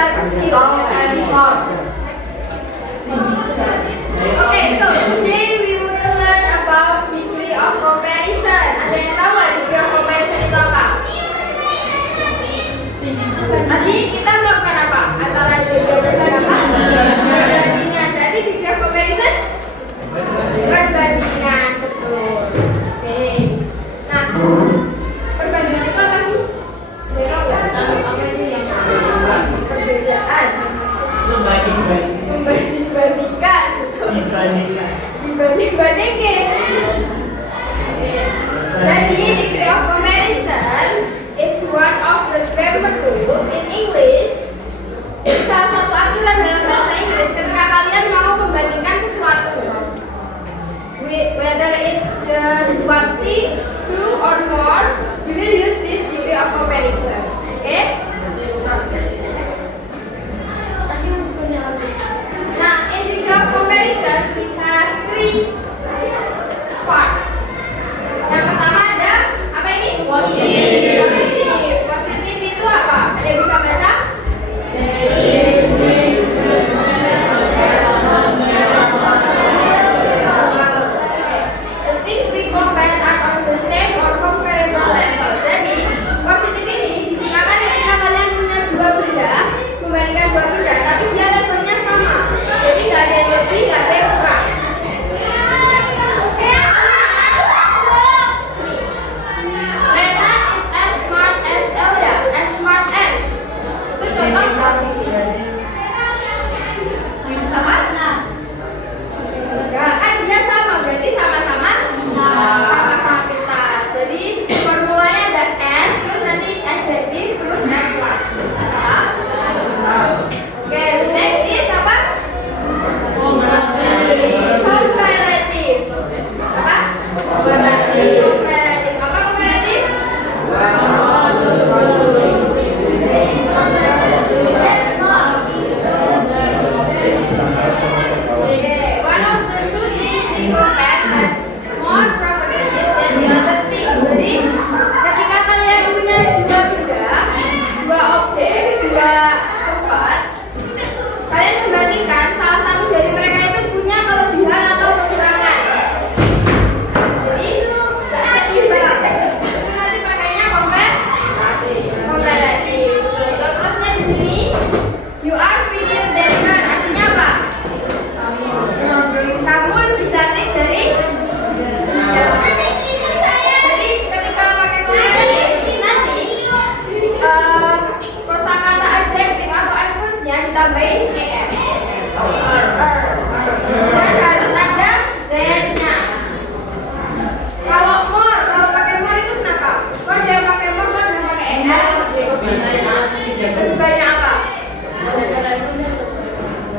besar kecil. Okay, so today we will learn about degree of comparison. Ada yang tahu nggak degree of comparison itu apa? Tadi kita melakukan apa? Antara perbandingan. Berarti degree of comparison perbandingan, betul. Oke. Nah, perbandingan itu apa sih? Perbedaan. Membandingkan. Dibandingkan. Jadi degree of comparison is one of the grammar rules in English. Salah satu aturan dalam bahasa Inggris ketika kalian mau membandingkan sesuatu. Whether it's just one thing, two or more, you will use this degree of comparison. Okay? Nah, in degree of comparison we have three parts. Yang pertama ada apa ini? Positif. Positif itu apa? Ada yang bisa baca? Tambahin ER. Dan harus ada then-nya. Kalau more, kalau pakai more itu kenapa? Kok ada yang pakai more, kok ada yang pakai ER? Lebih banyak apa?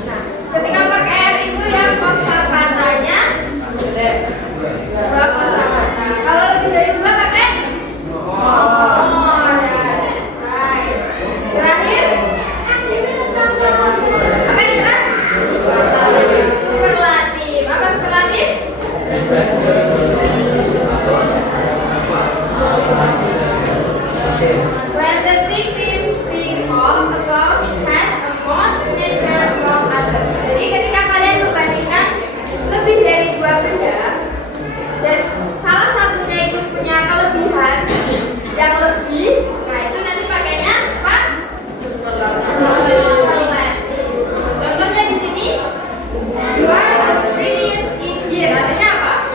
Nah, ketika pakai ER itu yang kosakatanya dua kosakata. Kalau lebih dari dua pakai more. Terakhir apa ini keras? Superlatif. Apa superlatif? When the thing being talked about has a most nature among others. Jadi ketika kalian membandingkan lebih dari dua benda dan salah satunya itu punya kelebihan yang lebih, nah itu nanti pakainya apa? Contohnya di sini, you are the prettiest in here. Artinya apa?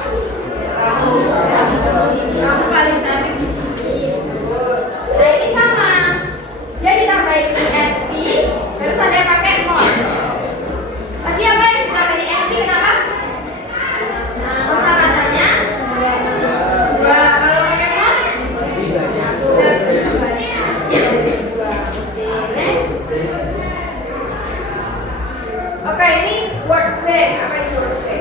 Kamu paling cantik di sini. Nah ini sama. Dia ditambahin st, terus ada yang pakai more. Tadi apa yang ditambahin st? Kenapa? Kosakatanya dua. Kalau pakai mos lebih banyak. Next. Oke, ini word bank. Apa ini word bank?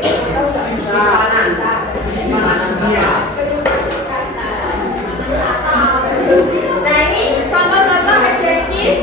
Nah, ini contoh-contoh adjektif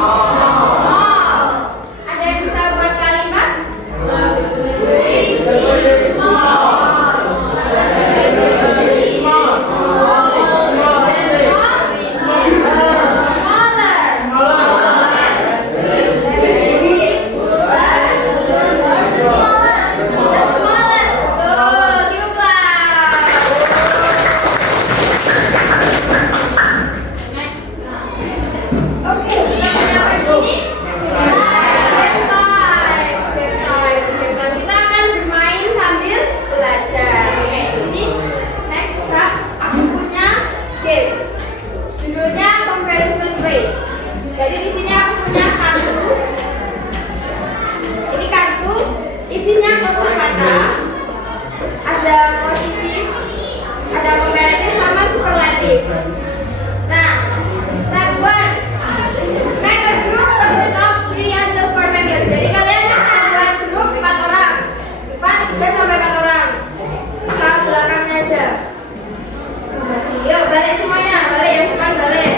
Small. Ada yang bisa buat kalimat? Judulnya comparison race. Jadi di sini aku punya kartu. Ini kartu isinya kosakata. Ada positif, ada komparatif sama superlatif. Nah, step 1. Make a group consist of 3 until 4 members. Jadi kalian akan buat grup 4 orang. 3 sampai 4 orang. Sama belakangnya aja. Yuk, balik semuanya. Balik yang depan, balik.